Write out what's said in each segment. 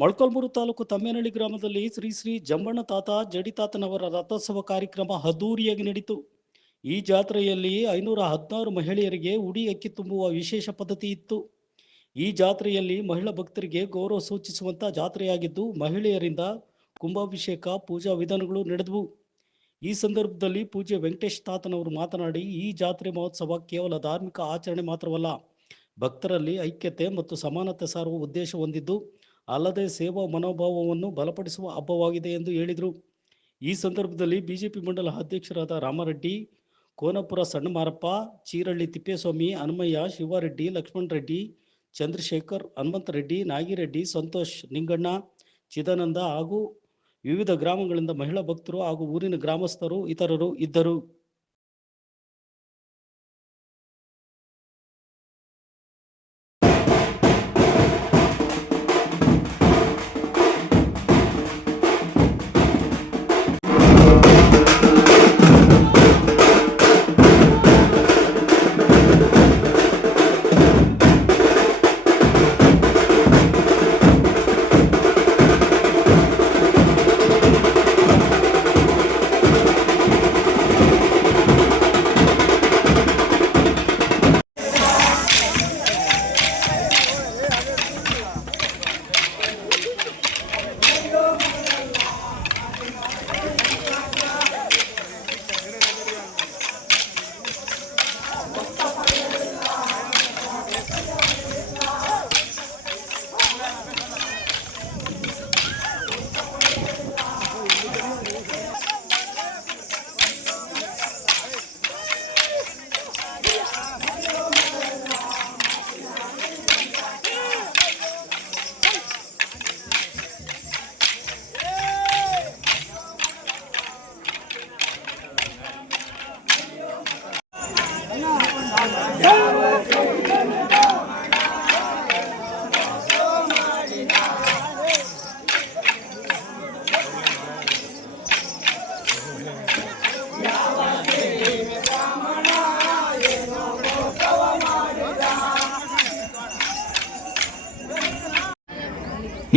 ಮೊಳಕಾಲ್ಮೂರು ತಾಲೂಕು ತಮ್ಮೇನಹಳ್ಳಿ ಗ್ರಾಮದಲ್ಲಿ ಶ್ರೀ ಶ್ರೀ ಜಂಬಣ್ಣ ತಾತ ಜಡಿತಾತನವರ ರಥೋತ್ಸವ ಕಾರ್ಯಕ್ರಮ ಅದ್ದೂರಿಯಾಗಿ ನಡೆಯಿತು. ಈ ಜಾತ್ರೆಯಲ್ಲಿ 516 ಮಹಿಳೆಯರಿಗೆ ಉಡಿ ಅಕ್ಕಿ ತುಂಬುವ ವಿಶೇಷ ಪದ್ಧತಿ ಇತ್ತು. ಈ ಜಾತ್ರೆಯಲ್ಲಿ ಮಹಿಳಾ ಭಕ್ತರಿಗೆ ಗೌರವ ಸೂಚಿಸುವಂತ ಜಾತ್ರೆಯಾಗಿದ್ದು, ಮಹಿಳೆಯರಿಂದ ಕುಂಭಾಭಿಷೇಕ ಪೂಜಾ ವಿಧಾನಗಳು ನಡೆದವು. ಈ ಸಂದರ್ಭದಲ್ಲಿ ಪೂಜ್ಯ ವೆಂಕಟೇಶ್ ತಾತನವರು ಮಾತನಾಡಿ, ಈ ಜಾತ್ರೆ ಮಹೋತ್ಸವ ಕೇವಲ ಧಾರ್ಮಿಕ ಆಚರಣೆ ಮಾತ್ರವಲ್ಲ, ಭಕ್ತರಲ್ಲಿ ಐಕ್ಯತೆ ಮತ್ತು ಸಮಾನತೆ ಸಾರುವ ಉದ್ದೇಶ ಹೊಂದಿದ್ದು, ಅಲ್ಲದೆ ಸೇವಾ ಮನೋಭಾವವನ್ನು ಬಲಪಡಿಸುವ ಹಬ್ಬವಾಗಿದೆ ಎಂದು ಹೇಳಿದರು. ಈ ಸಂದರ್ಭದಲ್ಲಿ ಬಿಜೆಪಿ ಮಂಡಲ ಅಧ್ಯಕ್ಷರಾದ ರಾಮರೆಡ್ಡಿ, ಕೋನಪುರ ಸಣ್ಣಮಾರಪ್ಪ, ಚೀರಳ್ಳಿ ತಿಪ್ಪೇಸ್ವಾಮಿ, ಹನುಮಯ್ಯ, ಶಿವಾರೆಡ್ಡಿ, ಲಕ್ಷ್ಮಣ ರೆಡ್ಡಿ, ಚಂದ್ರಶೇಖರ್, ಹನುಮಂತರೆಡ್ಡಿ, ನಾಗಿರೆಡ್ಡಿ, ಸಂತೋಷ್, ನಿಂಗಣ್ಣ, ಚಿದಾನಂದ ಹಾಗೂ ವಿವಿಧ ಗ್ರಾಮಗಳಿಂದ ಮಹಿಳಾ ಭಕ್ತರು ಹಾಗೂ ಊರಿನ ಗ್ರಾಮಸ್ಥರು ಇತರರು ಇದ್ದರು.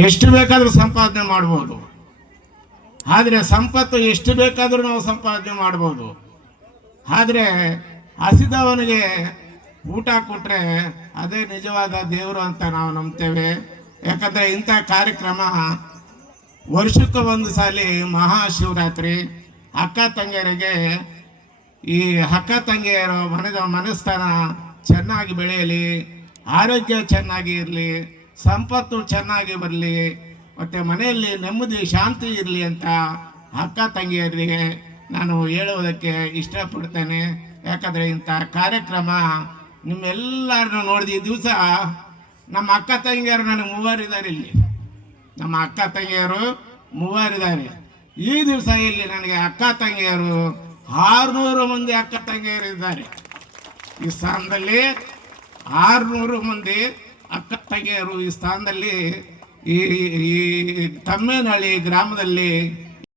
ಎಷ್ಟು ಬೇಕಾದರೂ ಸಂಪಾದನೆ ಮಾಡ್ಬೋದು, ಆದರೆ ಸಂಪತ್ತು ಎಷ್ಟು ಬೇಕಾದರೂ ನಾವು ಸಂಪಾದನೆ ಮಾಡ್ಬೋದು. ಆದರೆ ಹಸಿದವನಿಗೆ ಊಟ ಕೊಟ್ಟರೆ ಅದೇ ನಿಜವಾದ ದೇವರು ಅಂತ ನಾವು ನಂಬ್ತೇವೆ. ಯಾಕಂದರೆ ಇಂಥ ಕಾರ್ಯಕ್ರಮ ವರ್ಷಕ್ಕೆ ಒಂದು ಸಾಲ ಮಹಾಶಿವರಾತ್ರಿ, ಅಕ್ಕ ತಂಗಿಯರಿಗೆ ಈ ಅಕ್ಕ ತಂಗಿಯರ ಮನಸ್ಥಾನ ಚೆನ್ನಾಗಿ ಬೆಳೆಯಲಿ, ಆರೋಗ್ಯ ಚೆನ್ನಾಗಿ ಇರಲಿ, ಸಂಪತ್ತು ಚೆನ್ನಾಗಿ ಬರಲಿ, ಮತ್ತು ಮನೆಯಲ್ಲಿ ನೆಮ್ಮದಿ ಶಾಂತಿ ಇರಲಿ ಅಂತ ಅಕ್ಕ ತಂಗಿಯರಿಗೆ ನಾನು ಹೇಳುವುದಕ್ಕೆ ಇಷ್ಟಪಡ್ತೇನೆ. ಯಾಕಂದರೆ ಇಂಥ ಕಾರ್ಯಕ್ರಮ ನಿಮ್ಮೆಲ್ಲರನ್ನು ನೋಡಿದ ಈ ದಿವಸ ನಮ್ಮ ಅಕ್ಕ ತಂಗಿಯರು ನನಗೆ 3 ಇದ್ದಾರೆ. ಇಲ್ಲಿ ನಮ್ಮ ಅಕ್ಕ ತಂಗಿಯರು 3 ಇದ್ದಾರೆ. ಈ ದಿವಸ ಇಲ್ಲಿ ನನಗೆ ಅಕ್ಕ ತಂಗಿಯರು 600 ಮಂದಿ ಅಕ್ಕ ತಂಗಿಯರು ಇದ್ದಾರೆ. ಈ ಸ್ಥಾನದಲ್ಲಿ 600 ಮಂದಿ ಅಕ್ಕ ತಂಗಿಯರು ಈ ಸ್ಥಾನದಲ್ಲಿ ಈ ತಮ್ಮೇನಹಳ್ಳಿ ಗ್ರಾಮದಲ್ಲಿ